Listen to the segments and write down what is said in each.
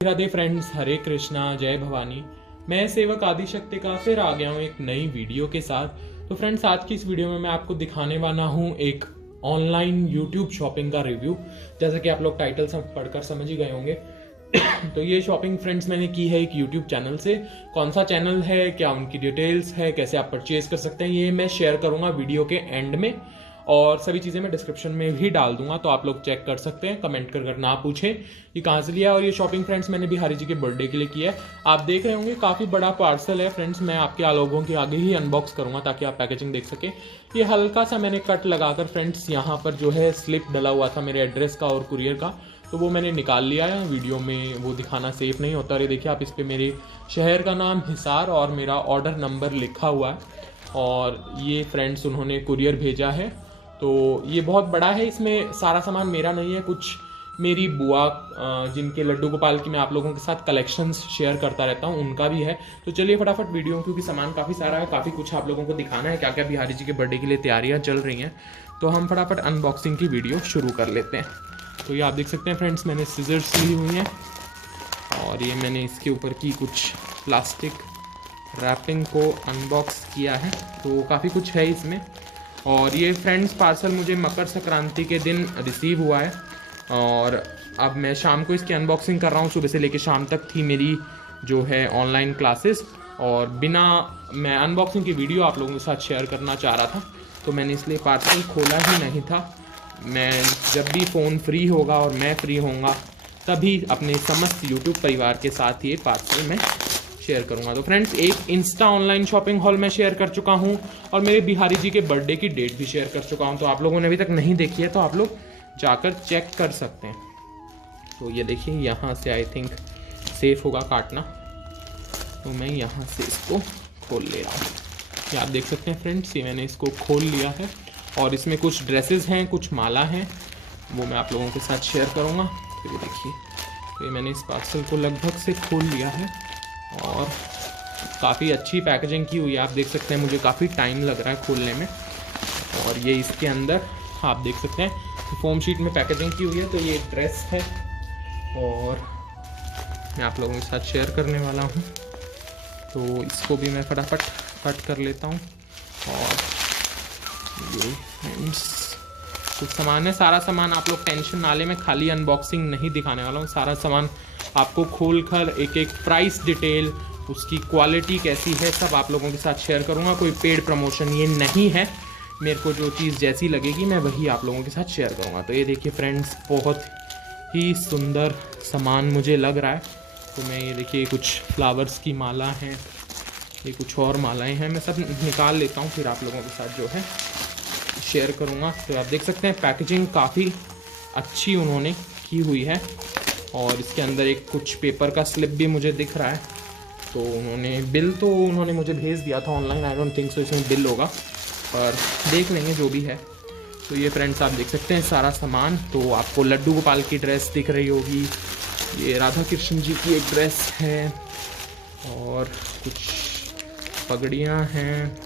Radhe friends, हरे कृष्णा, जय भवानी। मैं सेवक आदिशक्ति का फिर आ गया हूँ एक नई वीडियो के साथ। तो फ्रेंड्स, आज की इस वीडियो में मैं आपको दिखाने वाला हूँ एक ऑनलाइन यूट्यूब शॉपिंग का रिव्यू। जैसा कि आप लोग टाइटल से पढ़कर समझ ही गए होंगे। तो ये शॉपिंग फ्रेंड्स मैंने की है एक यूट्यूब चैनल से। कौन सा चैनल है, क्या उनकी डिटेल्स है, कैसे आप परचेज कर सकते हैं, ये मैं शेयर करूंगा वीडियो के एंड में। और सभी चीज़ें मैं डिस्क्रिप्शन में भी डाल दूंगा, तो आप लोग चेक कर सकते हैं। कमेंट कर ना पूछें ये कहाँ से लिया। और ये शॉपिंग फ्रेंड्स मैंने बिहारी जी के बर्थडे के लिए किया है। आप देख रहे होंगे काफ़ी बड़ा पार्सल है फ्रेंड्स। मैं आपके लोगों के आगे ही अनबॉक्स करूंगा ताकि आप पैकेजिंग देख सकें। ये हल्का सा मैंने कट लगाकर फ्रेंड्स यहाँ पर जो है स्लिप डला हुआ था मेरे एड्रेस का और कुरियर का, तो वो मैंने निकाल लिया है। वीडियो में वो दिखाना सेफ नहीं होता। ये देखिए आप, इस पर मेरे शहर का नाम हिसार और मेरा ऑर्डर नंबर लिखा हुआ है। और ये फ्रेंड्स उन्होंने कुरियर भेजा है। तो ये बहुत बड़ा है, इसमें सारा सामान मेरा नहीं है, कुछ मेरी बुआ जिनके लड्डू गोपाल की मैं आप लोगों के साथ कलेक्शंस शेयर करता रहता हूँ, उनका भी है। तो चलिए फटाफट वीडियो, क्योंकि सामान काफ़ी सारा है, काफ़ी कुछ आप लोगों को दिखाना है, क्या क्या बिहारी जी के बर्थडे के लिए तैयारियाँ चल रही हैं। तो हम फटाफट अनबॉक्सिंग की वीडियो शुरू कर लेते हैं। तो ये आप देख सकते हैं फ्रेंड्स, मैंने सीजर्स ली हुई हैं और ये मैंने इसके ऊपर की कुछ प्लास्टिक रैपिंग को अनबॉक्स किया है। तो काफ़ी कुछ है इसमें। और ये फ्रेंड्स पार्सल मुझे मकर संक्रांति के दिन रिसीव हुआ है और अब मैं शाम को इसकी अनबॉक्सिंग कर रहा हूँ। सुबह से लेकर शाम तक थी मेरी जो है ऑनलाइन क्लासेस, और बिना मैं अनबॉक्सिंग की वीडियो आप लोगों के साथ शेयर करना चाह रहा था, तो मैंने इसलिए पार्सल खोला ही नहीं था। मैं जब भी फ़ोन फ्री होगा और मैं फ्री होऊंगा तभी अपने समस्त यूट्यूब परिवार के साथ ये पार्सल मैं शेयर करूंगा। तो फ्रेंड्स, एक इंस्टा ऑनलाइन शॉपिंग हॉल में शेयर कर चुका हूं और मेरे बिहारी जी के बर्थडे की डेट भी शेयर कर चुका हूं। तो आप लोगों ने अभी तक नहीं देखी है तो आप लोग जाकर चेक कर सकते हैं। तो ये देखिए, यहाँ से आई थिंक सेफ होगा काटना, तो मैं यहाँ से इसको खोल ले रहा हूँ। ये आप देख सकते हैं फ्रेंड्स, ये मैंने इसको खोल लिया है और इसमें कुछ ड्रेसेस हैं, कुछ माला हैं, वो मैं आप लोगों के साथ शेयर करूँगा। तो ये देखिए, तो ये मैंने इस पार्सल को लगभग से खोल लिया है और काफ़ी अच्छी पैकेजिंग की हुई है। आप देख सकते हैं मुझे काफ़ी टाइम लग रहा है खोलने में। और ये इसके अंदर आप देख सकते हैं फोम शीट में पैकेजिंग की हुई है। तो ये ड्रेस है और मैं आप लोगों के साथ शेयर करने वाला हूँ। तो इसको भी मैं फटाफट कट कर लेता हूँ। और ये फ्रेंड्स कुछ सामान है, सारा सामान आप लोग टेंशन ना लें, मैं खाली अनबॉक्सिंग नहीं दिखाने वाला हूँ। सारा सामान आपको खोलकर एक एक प्राइस डिटेल, उसकी क्वालिटी कैसी है, सब आप लोगों के साथ शेयर करूँगा। कोई पेड प्रमोशन ये नहीं है, मेरे को जो चीज़ जैसी लगेगी मैं वही आप लोगों के साथ शेयर करूँगा। तो ये देखिए फ्रेंड्स, बहुत ही सुंदर सामान मुझे लग रहा है। तो मैं ये देखिए, कुछ फ्लावर्स की माला हैं, ये कुछ और मालाएँ हैं, मैं सब निकाल लेता हूँ फिर आप लोगों के साथ जो है शेयर करूँगा। तो आप देख सकते हैं पैकेजिंग काफ़ी अच्छी उन्होंने की हुई है। और इसके अंदर एक कुछ पेपर का स्लिप भी मुझे दिख रहा है। तो उन्होंने बिल तो उन्होंने मुझे भेज दिया था online, I don't think so इसमें बिल होगा, पर देख लेंगे जो भी है। तो ये फ्रेंड्स आप देख सकते हैं सारा सामान। तो आपको लड्डू गोपाल की ड्रेस दिख रही होगी, ये राधा कृष्ण जी की एक ड्रेस है और कुछ पगड़ियाँ हैं।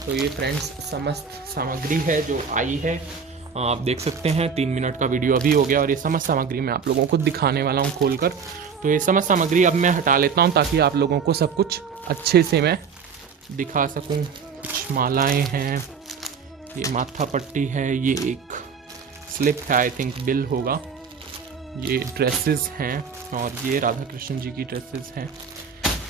तो ये फ्रेंड्स समस्त सामग्री है जो आई है। आप देख सकते हैं 3 मिनट का वीडियो अभी हो गया और ये समस्त सामग्री मैं आप लोगों को दिखाने वाला हूँ खोलकर। तो ये समस्त सामग्री अब मैं हटा लेता हूँ ताकि आप लोगों को सब कुछ अच्छे से मैं दिखा सकूँ। कुछ मालाएं हैं, ये माथा पट्टी है, ये एक स्लिप है, आई थिंक बिल होगा, ये ड्रेसेस हैं और ये राधा कृष्ण जी की ड्रेसेस हैं।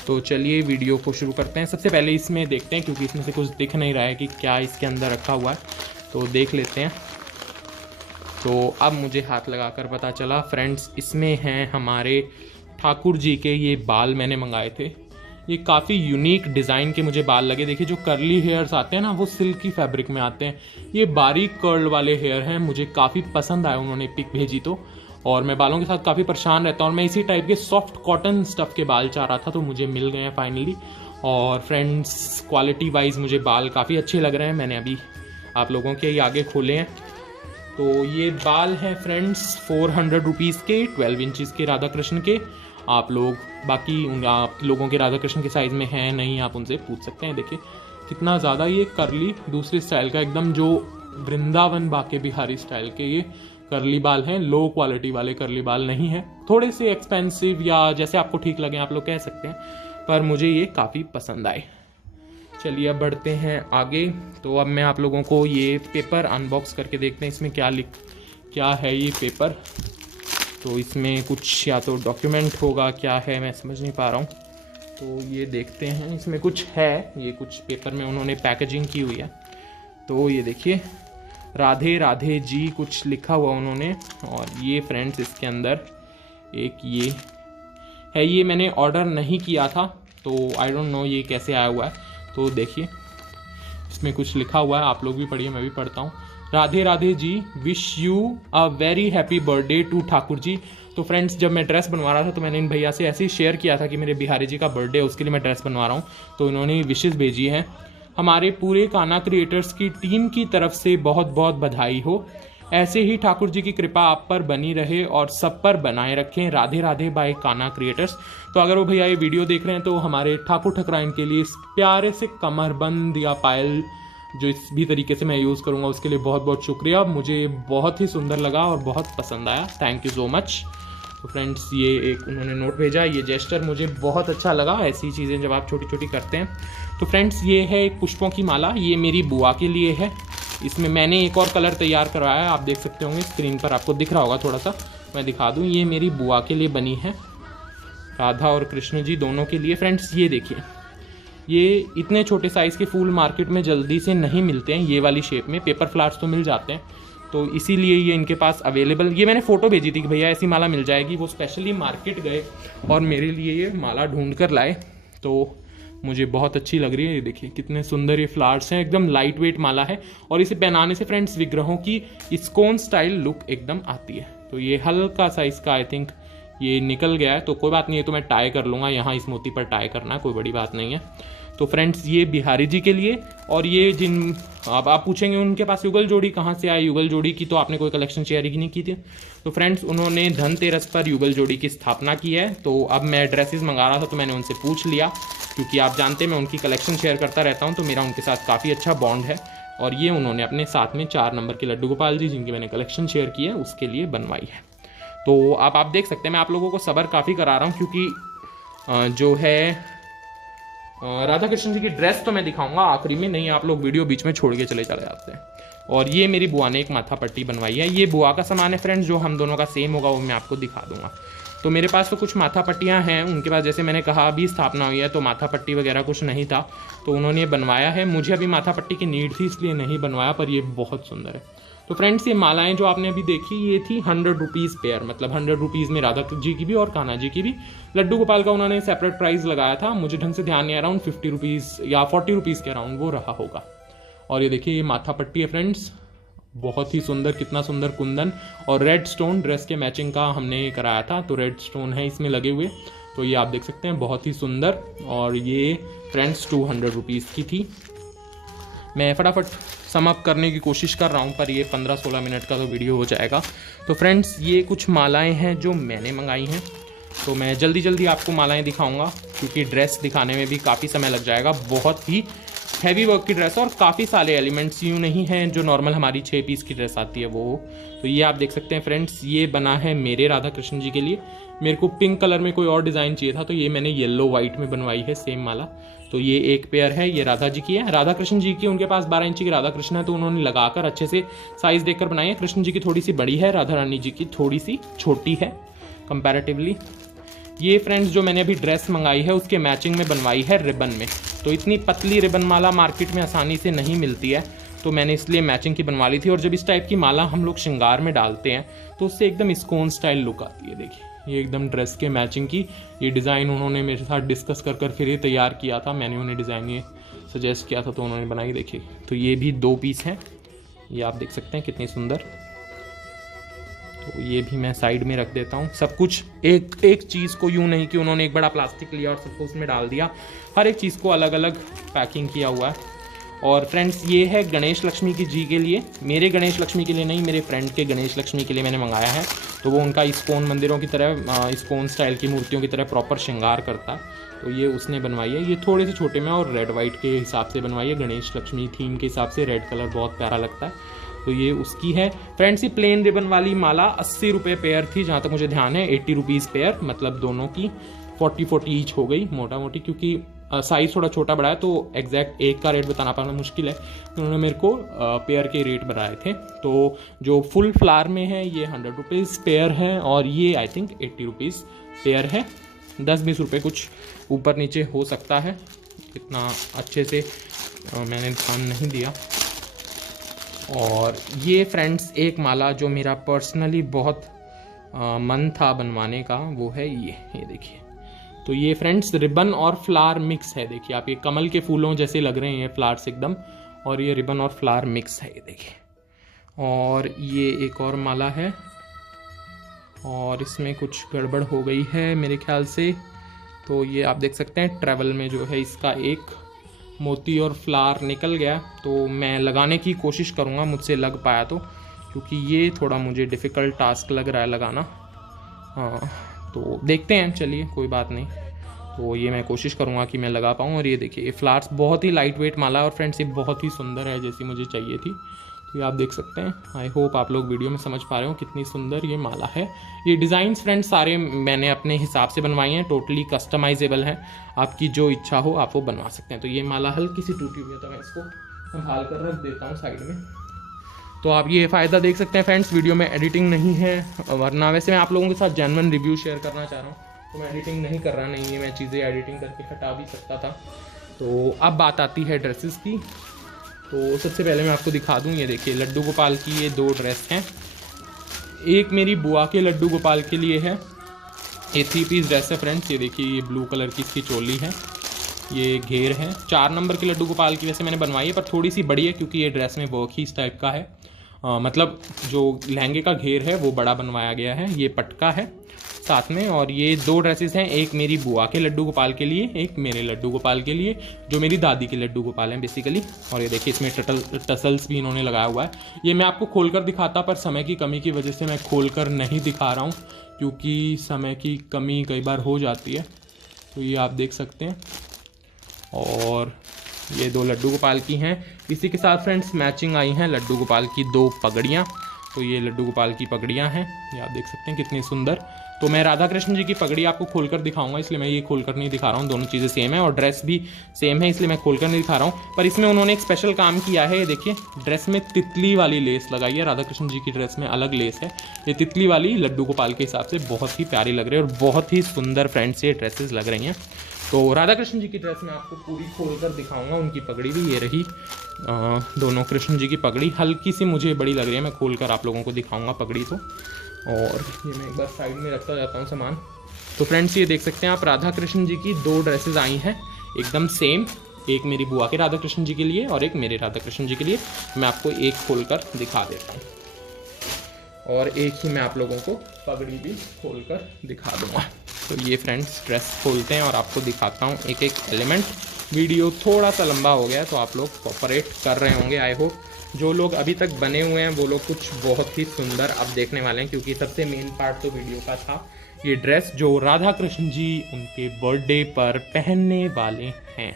तो चलिए वीडियो को शुरू करते हैं। सबसे पहले इसमें देखते हैं, क्योंकि इसमें से कुछ दिख नहीं रहा है कि क्या इसके अंदर रखा हुआ है, तो देख लेते हैं। तो अब मुझे हाथ लगाकर पता चला फ्रेंड्स, इसमें हैं हमारे ठाकुर जी के ये बाल मैंने मंगाए थे। ये काफ़ी यूनिक डिज़ाइन के मुझे बाल लगे। देखिए, जो कर्ली हेयर्स आते हैं ना, वो सिल्की फैब्रिक में आते हैं। ये बारीक कर्ल वाले हेयर हैं, मुझे काफ़ी पसंद आया, उन्होंने पिक भेजी तो। और मैं बालों के साथ काफ़ी परेशान रहता हूँ और मैं इसी टाइप के सॉफ्ट कॉटन स्टफ़ के बाल चाह रहा था, तो मुझे मिल गए हैं फाइनली। और फ्रेंड्स, क्वालिटी वाइज मुझे बाल काफ़ी अच्छे लग रहे हैं। मैंने अभी आप लोगों के आगे खोले हैं। तो ये बाल हैं फ्रेंड्स 400 रुपीज़ के, 12 इंचज़ के राधा कृष्ण के। आप लोग बाकी आप लोगों के राधा कृष्ण के साइज़ में हैं नहीं, आप उनसे पूछ सकते हैं। देखिए कितना ज़्यादा ये करली दूसरे स्टाइल का, एकदम जो वृंदावन बाके बिहारी स्टाइल के ये करली बाल हैं, लो क्वालिटी वाले करली बाल नहीं हैं, थोड़े से एक्सपेंसिव या जैसे आपको ठीक लगे आप लोग कह सकते हैं, पर मुझे ये काफ़ी पसंद आए। चलिए अब बढ़ते हैं आगे। तो अब मैं आप लोगों को ये पेपर अनबॉक्स करके देखते हैं इसमें क्या है ये पेपर। तो इसमें कुछ या तो डॉक्यूमेंट होगा, क्या है मैं समझ नहीं पा रहा हूँ। तो ये देखते हैं, इसमें कुछ है, ये कुछ पेपर में उन्होंने पैकेजिंग की हुई है। तो ये देखिए राधे राधे जी कुछ लिखा हुआ उन्होंने। और ये फ्रेंड्स इसके अंदर एक ये है, ये मैंने ऑर्डर नहीं किया था तो आई डोंट नो ये कैसे आया हुआ है। तो देखिए इसमें कुछ लिखा हुआ है, आप लोग भी पढ़िए, मैं भी पढ़ता हूँ। Radhe Radhe ji, wish you a very happy birthday to Thakur ji. तो फ्रेंड्स जब मैं ड्रेस बनवा रहा था तो मैंने इन भैया से ऐसे ही शेयर किया था कि मेरे बिहारी जी का बर्थडे है, उसके लिए मैं ड्रेस बनवा रहा हूँ। तो इन्होंने विशेष भेजी है। हमारे पूरे कान्हा क्रिएटर्स की टीम की तरफ से बहुत बहुत बधाई हो। ऐसे ही ठाकुर जी की कृपा आप पर बनी रहे और सब पर बनाए रखें। Radhe Radhe bye Kanha creators. तो अगर वो भैया ये वीडियो देख रहे हैं तो हमारे ठाकुर ठकराइन के लिए इस प्यारे से कमरबंद या पायल जो इस भी तरीके से मैं यूज़ करूँगा उसके लिए बहुत बहुत शुक्रिया। मुझे बहुत ही सुंदर लगा और बहुत पसंद आया, थैंक यू सो मच। तो फ्रेंड्स ये एक उन्होंने नोट भेजा, ये जेस्टर मुझे बहुत अच्छा लगा, ऐसी चीज़ें जब आप छोटी छोटी करते हैं। तो फ्रेंड्स ये है एक पुष्पों की माला, ये मेरी बुआ के लिए है। इसमें मैंने एक और कलर तैयार करवाया है, आप देख सकते होंगे स्क्रीन पर, आपको दिख रहा होगा थोड़ा सा, मैं दिखा दूँ। ये मेरी बुआ के लिए बनी है, राधा और कृष्ण जी दोनों के लिए। फ्रेंड्स ये देखिए, ये इतने छोटे साइज़ के फूल मार्केट में जल्दी से नहीं मिलते हैं, ये वाली शेप में। पेपर फ्लावर्स तो मिल जाते हैं, तो इसीलिए ये इनके पास अवेलेबल। ये मैंने फ़ोटो भेजी थी कि भैया ऐसी माला मिल जाएगी, वो स्पेशली मार्केट गए और मेरे लिए ये माला ढूंढ कर लाए। तो मुझे बहुत अच्छी लग रही है। ये देखिए कितने सुंदर ये फ्लावर्स हैं, एकदम लाइट वेट माला है। और इसे पहनाने से फ्रेंड्स विग्रहों की इस्कोन स्टाइल लुक एकदम आती है। तो ये हल्का सा इसका आई थिंक ये निकल गया है, तो कोई बात नहीं है, तो मैं टाई कर लूँगा, यहाँ इस मोती पर टाई करना है, कोई बड़ी बात नहीं है। तो फ्रेंड्स ये बिहारी जी के लिए। और ये जिन अब आप पूछेंगे उनके पास युगल जोड़ी कहाँ से आई, युगल जोड़ी की तो आपने कोई कलेक्शन शेयर ही नहीं की थी। तो फ्रेंड्स उन्होंने धनतेरस पर युगल जोड़ी की स्थापना की है। तो अब मैं ड्रेसेस मंगा रहा था तो मैंने उनसे पूछ लिया, क्योंकि आप जानते हैं मैं उनकी कलेक्शन शेयर करता रहता हूँ, तो मेरा उनके साथ काफ़ी अच्छा बॉन्ड है। और ये उन्होंने अपने साथ में 4 नंबर के लड्डू गोपाल जी जिनकी मैंने कलेक्शन शेयर की है उसके लिए बनवाई है। तो आप देख सकते हैं मैं आप लोगों को सब्र काफ़ी करा रहा हूँ, क्योंकि जो है राधा कृष्ण जी की ड्रेस तो मैं दिखाऊंगा आखिरी में, नहीं आप लोग वीडियो बीच में छोड़ के चले जाते हैं। और ये मेरी बुआ ने एक माथा पट्टी बनवाई है, ये बुआ का सामान है फ्रेंड्स, जो हम दोनों का सेम होगा वो मैं आपको दिखा दूंगा। तो मेरे पास तो कुछ माथा पट्टियाँ हैं, उनके पास जैसे मैंने कहा अभी स्थापना हुई है तो माथा पट्टी वगैरह कुछ नहीं था, तो उन्होंने ये बनवाया है। मुझे अभी माथा पट्टी की नीड थी इसलिए नहीं बनवाया, पर ये बहुत सुंदर है। तो फ्रेंड्स ये मालाएं जो आपने अभी देखी ये थी 100 रुपीज़ पेयर, मतलब 100 रुपीज़ में राधा जी की भी और कान्हा जी की भी। लड्डू गोपाल का उन्होंने सेपरेट प्राइस लगाया था, मुझे ढंग से ध्यान नहीं, अराउंड 50 रुपीज़ या 40 रुपीज़ के अराउंड वो रहा होगा। और ये देखिए ये माथा पट्टी है फ्रेंड्स, बहुत ही सुंदर, कितना सुंदर कुंदन और रेड स्टोन ड्रेस के मैचिंग का हमने कराया था, तो रेड स्टोन है इसमें लगे हुए। तो ये आप देख सकते हैं बहुत ही सुंदर। और ये फ्रेंड्स 200 रुपीज़ की थी। मैं फटाफट सम अप करने की कोशिश कर रहा हूँ, पर ये 15-16 मिनट का तो वीडियो हो जाएगा। तो फ्रेंड्स ये कुछ मालाएं हैं जो मैंने मंगाई हैं, तो मैं जल्दी जल्दी आपको मालाएं दिखाऊंगा, क्योंकि ड्रेस दिखाने में भी काफ़ी समय लग जाएगा। बहुत ही हैवी वर्क की ड्रेस और काफ़ी सारे एलिमेंट्स यूँ नहीं हैं जो नॉर्मल हमारी 6 पीस की ड्रेस आती है वो। तो ये आप देख सकते हैं फ्रेंड्स, ये बना है मेरे राधा कृष्ण जी के लिए। मेरे को पिंक कलर में कोई और डिज़ाइन चाहिए था, तो ये मैंने येलो वाइट में बनवाई है सेम माला। तो ये एक पेयर है, ये राधा जी की है। राधा कृष्ण जी की उनके पास 12 इंची की राधा कृष्ण है, तो उन्होंने लगाकर अच्छे से साइज़ देखकर बनाई है। कृष्ण जी की थोड़ी सी बड़ी है, राधा रानी जी की थोड़ी सी छोटी है कंपैरेटिवली। ये फ्रेंड्स जो मैंने अभी ड्रेस मंगाई है उसके मैचिंग में बनवाई है रिबन में। तो इतनी पतली रिबन माला मार्केट में आसानी से नहीं मिलती है, तो मैंने इसलिए मैचिंग की बनवा ली थी। और जब इस टाइप की माला हम लोग श्रृंगार में डालते हैं तो उससे एकदम स्कोन स्टाइल लुक आती है। देखिए ये एकदम ड्रेस के मैचिंग की ये डिज़ाइन उन्होंने मेरे साथ डिस्कस कर फिर ये तैयार किया था। मैंने उन्हें डिज़ाइन ये सजेस्ट किया था तो उन्होंने बनाई। देखिए तो ये भी 2 पीस हैं, ये आप देख सकते हैं कितनी सुंदर। तो ये भी मैं साइड में रख देता हूँ। सब कुछ एक चीज़ को यूँ नहीं कि उन्होंने एक बड़ा प्लास्टिक लिया और सबको उसमें डाल दिया, हर एक चीज़ को अलग अलग पैकिंग किया हुआ है। और फ्रेंड्स ये है गणेश लक्ष्मी की जी के लिए, मेरे गणेश लक्ष्मी के लिए नहीं, मेरे फ्रेंड के गणेश लक्ष्मी के लिए मैंने मंगाया है। तो वो उनका इस्कॉन मंदिरों की तरह, इस्कॉन स्टाइल की मूर्तियों की तरह प्रॉपर श्रृंगार करता है, तो ये उसने बनवाई है। ये थोड़े से छोटे में और रेड वाइट के हिसाब से बनवाई है, गणेश लक्ष्मी थीम के हिसाब से रेड कलर बहुत प्यारा लगता है। तो ये उसकी है फ्रेंड्स। ये प्लेन रिबन वाली माला 80 रुपये पेयर थी जहाँ तक मुझे ध्यान है, 80 रुपीज़ पेयर, मतलब दोनों की 40-40 ईच हो गई मोटा मोटी, क्योंकि साइज़ थोड़ा छोटा बड़ा है तो एग्जैक्ट एक का रेट बताना पाना मुश्किल है, तो उन्होंने मेरे को पेयर के रेट बनाए थे। तो जो फुल फ्लावर में है ये 100 रुपीज़ पेयर है, और ये आई थिंक 80 रुपीज़ पेयर है। 10-20 रुपये कुछ ऊपर नीचे हो सकता है, इतना अच्छे से मैंने ध्यान नहीं दिया। और ये फ्रेंड्स एक माला जो मेरा पर्सनली बहुत मन था बनवाने का, वो है ये देखिए। तो ये फ्रेंड्स रिबन और फ्लावर मिक्स है, देखिए आप, ये कमल के फूलों जैसे लग रहे हैं फ्लावर्स एकदम, और ये रिबन और फ्लावर मिक्स है, ये देखिए। और ये एक और माला है, और इसमें कुछ गड़बड़ हो गई है मेरे ख्याल से, तो ये आप देख सकते हैं ट्रैवल में जो है इसका एक मोती और फ्लावर निकल गया, तो मैं लगाने की कोशिश करूँगा, मुझसे लग पाया तो, क्योंकि ये थोड़ा मुझे डिफ़िकल्ट टास्क लग रहा है लगाना। हाँ, तो देखते हैं, चलिए कोई बात नहीं। तो ये मैं कोशिश करूँगा कि मैं लगा पाऊँ। और ये देखिए ये फ्लावर्स बहुत ही लाइट वेट माला है, और फ्रेंड्स ये बहुत ही सुंदर है जैसी मुझे चाहिए थी, तो ये आप देख सकते हैं। आई होप आप लोग वीडियो में समझ पा रहे हो कितनी सुंदर ये माला है। ये डिज़ाइंस फ्रेंड्स सारे मैंने अपने हिसाब से बनवाई हैं, टोटली कस्टमाइजेबल हैं, आपकी जो इच्छा हो आप वो बनवा सकते हैं। तो ये माला हल्की सी टूटी हुई है, तो मैं इसको संभाल कर रख देता हूँ साइड में। तो आप ये फ़ायदा देख सकते हैं फ्रेंड्स, वीडियो में एडिटिंग नहीं है, वरना वैसे मैं आप लोगों के साथ जेन्युइन रिव्यू शेयर करना चाह रहा हूँ, तो मैं एडिटिंग नहीं कर रहा, नहीं है मैं चीज़ें एडिटिंग करके हटा भी सकता था। तो अब बात आती है ड्रेसेस की। तो सबसे पहले मैं आपको दिखा दूँ, ये देखिए लड्डू गोपाल की ये 2 ड्रेस हैं। एक मेरी बुआ के लड्डू गोपाल के लिए है, ये 3 पीस ड्रेस है फ्रेंड्स। ये देखिए ये ब्लू कलर की इसकी चोली है, ये घेर है। 4 नंबर के लड्डू गोपाल की वैसे मैंने बनवाई है, पर थोड़ी सी बड़ी है क्योंकि ये ड्रेस में वर्क ही इस टाइप का है, मतलब जो लहंगे का घेर है वो बड़ा बनवाया गया है। ये पटका है साथ में, और ये 2 ड्रेसेस हैं, एक मेरी बुआ के लड्डू गोपाल के लिए, एक मेरे लड्डू गोपाल के लिए, जो मेरी दादी के लड्डू गोपाल हैं बेसिकली। और ये देखिए इसमें टसल्स भी इन्होंने लगाया हुआ है। ये मैं आपको खोलकर दिखाता, पर समय की कमी की वजह से मैं खोलकर नहीं दिखा रहा हूँ, क्योंकि समय की कमी कई बार हो जाती है। तो ये आप देख सकते हैं, और ये 2 लड्डू गोपाल की हैं। इसी के साथ फ्रेंड्स मैचिंग आई हैं लड्डू गोपाल की 2 पगड़ियाँ। तो ये लड्डू गोपाल की पगड़ियाँ हैं, ये आप देख सकते हैं कितनी सुंदर। तो मैं राधा कृष्ण जी की पगड़ी आपको खोलकर दिखाऊंगा, इसलिए मैं ये खोलकर नहीं दिखा रहा हूँ, दोनों चीज़ें सेम है, और ड्रेस भी सेम है, इसलिए मैं खोलकर नहीं दिखा रहा हूँ। पर इसमें उन्होंने एक स्पेशल काम किया है, ये देखिए ड्रेस में तितली वाली लेस लगाई है। राधा कृष्ण जी की ड्रेस में अलग लेस है, ये तितली वाली लड्डू गोपाल के हिसाब से बहुत ही प्यारी लग रही है, और बहुत ही सुंदर फ्रेंड्स ये ड्रेसेस लग रही हैं। तो राधा कृष्ण जी की ड्रेस में आपको पूरी खोलकर दिखाऊंगा, उनकी पगड़ी भी ये रही, दोनों कृष्ण जी की पगड़ी हल्की सी मुझे बड़ी लग रही है, मैं खोलकर आप लोगों को दिखाऊंगा पगड़ी तो। और ये मैं एक बार साइड में रखता जाता हूँ सामान। तो फ्रेंड्स ये देख सकते हैं आप, राधा कृष्ण जी की 2 ड्रेसेस आई हैं एकदम सेम, एक मेरी बुआ के राधा कृष्ण जी के लिए और एक मेरे राधा कृष्ण जी के लिए। मैं आपको एक खोलकर दिखा देता हूँ, और एक ही मैं आप लोगों को पगड़ी भी खोलकर दिखा दूँगा। तो ये फ्रेंड्स ड्रेस खोलते हैं और आपको दिखाता हूँ एक एक एलिमेंट। वीडियो थोड़ा सा लंबा हो गया, तो आप लोग कोऑपरेट कर रहे होंगे। आई होप जो लोग अभी तक बने हुए हैं वो लोग कुछ बहुत ही सुंदर अब देखने वाले हैं, क्योंकि सबसे मेन पार्ट तो वीडियो का था ये ड्रेस जो राधा कृष्ण जी उनके बर्थडे पर पहनने वाले हैं।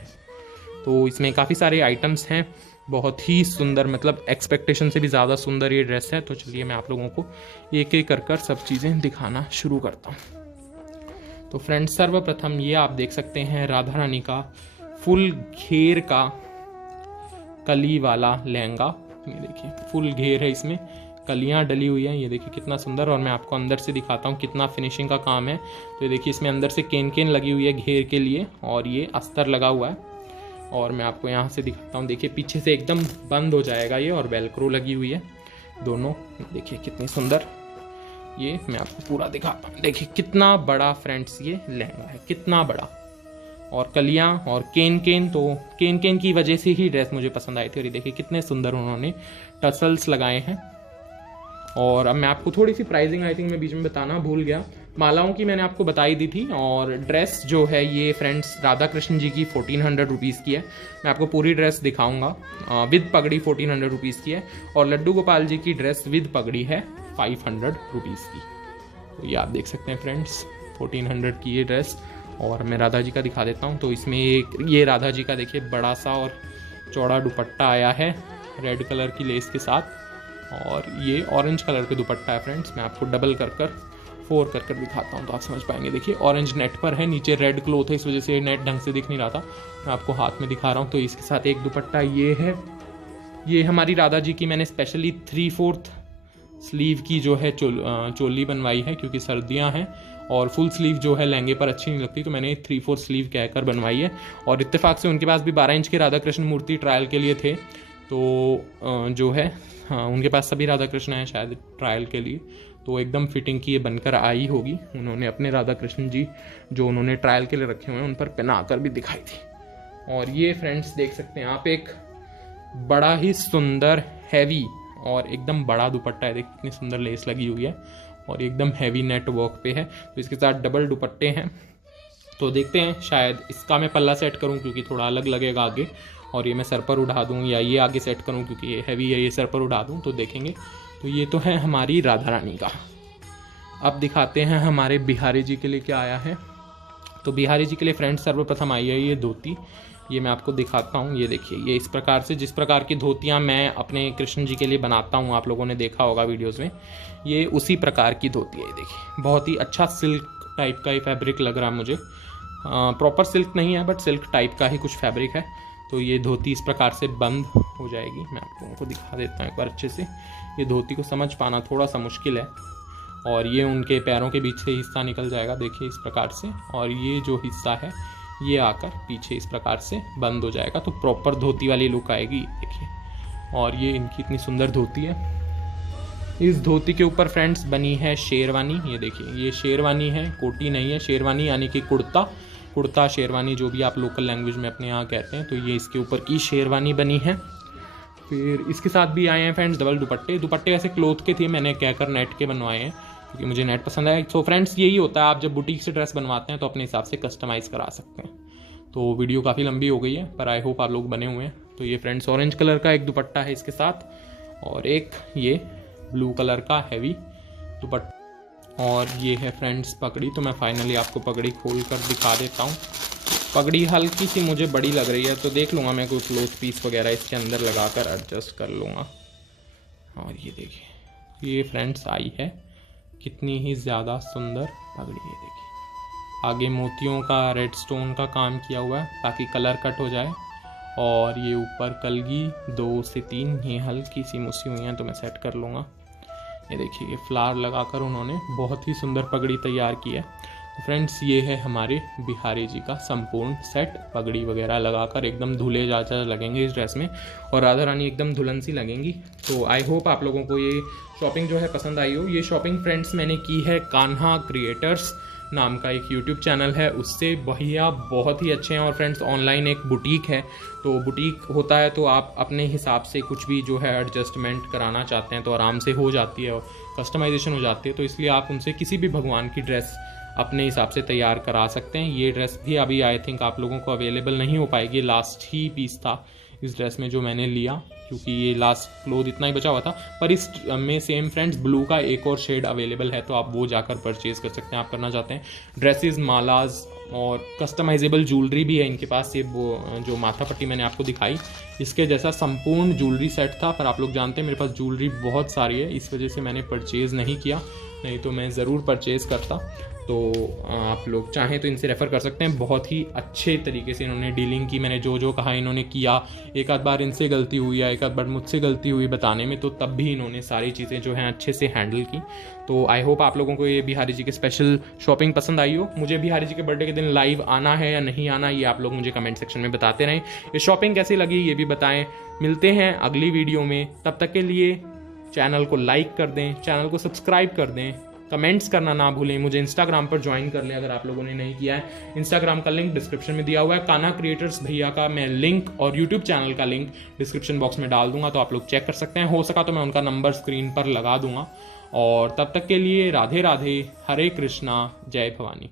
तो इसमें काफ़ी सारे आइटम्स हैं, बहुत ही सुंदर, मतलब एक्सपेक्टेशन से भी ज़्यादा सुंदर ये ड्रेस है। तो चलिए मैं आप लोगों को एक एक कर सब चीज़ें दिखाना शुरू करता हूँ। तो फ्रेंड्स सर्वप्रथम ये आप देख सकते हैं राधा रानी का फुल घेर का कली वाला लहंगा। ये देखिए फुल घेर है, इसमें कलियां डली हुई हैं, ये देखिए कितना सुंदर। और मैं आपको अंदर से दिखाता हूँ कितना फिनिशिंग का काम है। तो ये देखिए इसमें अंदर से केन केन लगी हुई है घेर के लिए, और ये अस्तर लगा हुआ है। और मैं आपको यहाँ से दिखाता हूँ, देखिए पीछे से एकदम बंद हो जाएगा ये, और वेलक्रो लगी हुई है दोनों। देखिए कितनी सुंदर, ये मैं आपको पूरा दिखाता हूँ। देखिए कितना बड़ा फ्रेंड्स ये लहंगा है, कितना बड़ा, और कलियां और केन केन, तो केन केन की वजह से ही ड्रेस मुझे पसंद आई थी। और ये देखिए कितने सुंदर उन्होंने टसल्स लगाए हैं। और अब मैं आपको थोड़ी सी प्राइसिंग आई थिंक मैं बीच में बताना भूल गया, मालाओं की मैंने आपको बताई दी थी। और ड्रेस जो है ये फ्रेंड्स राधा कृष्ण जी की 1400 रुपीज़ की है। मैं आपको पूरी ड्रेस दिखाऊंगा। विद पगड़ी 1400 रुपीज़ की है, और लड्डू गोपाल जी की ड्रेस विद पगड़ी है 500 रुपीज़ की। तो ये आप देख सकते हैं फ्रेंड्स 1400 की ये ड्रेस। और मैं राधा जी का दिखा देता हूँ। तो इसमें एक ये राधा जी का देखिए बड़ा सा और चौड़ा दुपट्टा आया है रेड कलर की लेस के साथ। और ये ऑरेंज कलर का दुपट्टा है फ्रेंड्स। मैं आपको डबल कर फोर कर दिखाता हूँ तो आप समझ पाएंगे। देखिए ऑरेंज नेट पर है, नीचे रेड क्लोथ है, इस वजह से नेट ढंग से दिख नहीं रहा था। मैं आपको हाथ में दिखा रहा हूँ। तो इसके साथ एक दुपट्टा ये है, ये हमारी राधा जी की मैंने स्पेशली 3/4 स्लीव की जो है चोली बनवाई है, क्योंकि सर्दियाँ हैं और फुल स्लीव जो है लहंगे पर अच्छी नहीं लगती, तो मैंने 3/4 स्लीव कहकर बनवाई है। और इत्तेफाक से उनके पास भी 12 इंच के राधा कृष्ण मूर्ति ट्रायल के लिए थे, तो जो है हाँ उनके पास सभी राधा कृष्ण हैं शायद ट्रायल के लिए, तो एकदम फिटिंग की ये बनकर आई होगी। उन्होंने अपने राधा कृष्ण जी जो उन्होंने ट्रायल के लिए रखे हुए हैं उन पर पहना कर भी दिखाई थी। और ये फ्रेंड्स देख सकते हैं आप, एक बड़ा ही सुंदर हैवी और एकदम बड़ा दुपट्टा है। देखिए कितनी सुंदर लेस लगी हुई है और एकदम हैवी नेट वर्क पे है। तो इसके साथ डबल दुपट्टे हैं। तो देखते हैं, शायद इसका मैं पल्ला सेट करूं क्योंकि थोड़ा अलग लगेगा आगे, और ये मैं सर पर उड़ा दूं, या ये आगे सेट करूं क्योंकि ये हैवी है, ये सर पर उड़ा दूं, तो देखेंगे। तो ये तो है हमारी राधा रानी का। अब दिखाते हैं हमारे बिहारी जी के लिए क्या आया है। तो बिहारी जी के लिए फ्रेंड्स सर्वप्रथम आई है ये धोती। ये मैं आपको दिखाता हूँ। ये देखिए, ये इस प्रकार से, जिस प्रकार की धोतियाँ मैं अपने कृष्ण जी के लिए बनाता हूँ, आप लोगों ने देखा होगा वीडियोज़ में, ये उसी प्रकार की धोती है। देखिए बहुत ही अच्छा सिल्क टाइप का ये फैब्रिक लग रहा है मुझे। प्रॉपर सिल्क नहीं है बट सिल्क टाइप का ही कुछ फैब्रिक है। तो ये धोती इस प्रकार से बंद हो जाएगी। मैं आप लोगों को दिखा देता हूँ एक बार अच्छे से। ये धोती को समझ पाना थोड़ा सा मुश्किल है, और ये उनके पैरों के बीच से हिस्सा निकल जाएगा, देखिए इस प्रकार से, और ये जो हिस्सा है ये आकर पीछे इस प्रकार से बंद हो जाएगा, तो प्रॉपर धोती वाली लुक आएगी। देखिए, और ये इनकी इतनी सुंदर धोती है। इस धोती के ऊपर फ्रेंड्स बनी है शेरवानी। ये देखिए, ये शेरवानी है, कोटी नहीं है, शेरवानी यानी कि कुर्ता शेरवानी जो भी आप लोकल लैंग्वेज में अपने यहाँ कहते हैं। तो ये इसके ऊपर की शेरवानी बनी है। फिर इसके साथ भी आए हैं फ्रेंड्स डबल दुपट्टे वैसे क्लोथ के थे, मैंने कहकर नेट के बनवाए हैं क्योंकि मुझे नेट पसंद है। तो फ्रेंड्स यही होता है, आप जब बुटीक से ड्रेस बनवाते हैं तो अपने हिसाब से कस्टमाइज़ करा सकते हैं। तो वीडियो काफ़ी लंबी हो गई है पर आई होप आप लोग बने हुए हैं। तो ये फ्रेंड्स ऑरेंज कलर का एक दुपट्टा है इसके साथ, और एक ये ब्लू कलर का हैवी दुपट्टा, और ये है फ्रेंड्स पगड़ी। तो मैं फाइनली आपको पगड़ी खोल कर दिखा देता हूँ। पगड़ी हल्की सी मुझे बड़ी लग रही है, तो देख लूँगा मैं कोई क्लोथ पीस वगैरह इसके अंदर लगा कर एडजस्ट कर लूँगा। और ये देखिए, ये फ्रेंड्स आई है, कितनी ही ज़्यादा सुंदर पगड़ी है। देखिए आगे मोतियों का रेड स्टोन का काम किया हुआ है ताकि कलर कट हो जाए, और ये ऊपर कलगी 2 से 3 ये हल्की सी मुसी हुई हैं, तो मैं सेट कर लूँगा। ये देखिए, ये फ्लावर लगाकर उन्होंने बहुत ही सुंदर पगड़ी तैयार की है। तो फ्रेंड्स ये है हमारे बिहारी जी का संपूर्ण सेट। पगड़ी वगैरह लगाकर एकदम दूल्हे चाचा लगेंगे इस ड्रेस में, और राधा रानी एकदम दुल्हन सी लगेंगी। तो आई होप आप लोगों को ये शॉपिंग जो है पसंद आई हो। ये शॉपिंग फ्रेंड्स मैंने की है कान्हा क्रिएटर्स नाम का एक यूट्यूब चैनल है उससे। भैया बहुत ही अच्छे हैं, और फ्रेंड्स ऑनलाइन एक बुटीक है। तो बुटीक होता है तो आप अपने हिसाब से कुछ भी जो है एडजस्टमेंट कराना चाहते हैं तो आराम से हो जाती है, और कस्टमाइजेशन हो जाती है। तो इसलिए आप उनसे किसी भी भगवान की ड्रेस अपने हिसाब से तैयार करा सकते हैं। ये ड्रेस भी अभी आई थिंक आप लोगों को अवेलेबल नहीं हो पाएगी, लास्ट ही पीस था इस ड्रेस में जो मैंने लिया, क्योंकि ये लास्ट क्लोथ इतना ही बचा हुआ था। पर इस में सेम फ्रेंड्स ब्लू का एक और शेड अवेलेबल है, तो आप वो जाकर परचेज कर सकते हैं। आप करना चाहते हैं ड्रेसेस, मालाज और कस्टमाइजेबल ज्वेलरी भी है इनके पास। ये वो जो माथा पट्टी मैंने आपको दिखाई, इसके जैसा संपूर्ण ज्वेलरी सेट था, पर आप लोग जानते हैं मेरे पास ज्वेलरी बहुत सारी है, इस वजह से मैंने परचेज़ नहीं किया, नहीं तो मैं ज़रूर परचेज़ करता। तो आप लोग चाहें तो इनसे रेफ़र कर सकते हैं। बहुत ही अच्छे तरीके से इन्होंने डीलिंग की, मैंने जो जो कहा इन्होंने किया। एक आध बार इनसे गलती हुई या एक आध बार मुझसे गलती हुई बताने में, तो तब भी इन्होंने सारी चीज़ें जो हैं अच्छे से हैंडल की। तो आई होप आप लोगों को ये बिहारी जी के स्पेशल शॉपिंग पसंद आई हो। मुझे बिहारी जी के बर्थडे के दिन लाइव आना है या नहीं आना, ये आप लोग मुझे कमेंट सेक्शन में बताते रहें। ये शॉपिंग कैसी लगी ये भी बताएं। मिलते हैं अगली वीडियो में, तब तक के लिए चैनल को लाइक कर दें, चैनल को सब्सक्राइब कर दें, कमेंट्स करना ना भूलें। मुझे इंस्टाग्राम पर ज्वाइन कर लें अगर आप लोगों ने नहीं किया है। इंस्टाग्राम का लिंक डिस्क्रिप्शन में दिया हुआ है। कान्हा क्रिएटर्स भैया का मैं लिंक और यूट्यूब चैनल का लिंक डिस्क्रिप्शन बॉक्स में डाल दूंगा, तो आप लोग चेक कर सकते हैं। हो सका तो मैं उनका नंबर स्क्रीन पर लगा दूंगा। और तब तक के लिए राधे राधे, हरे कृष्णा, जय भवानी।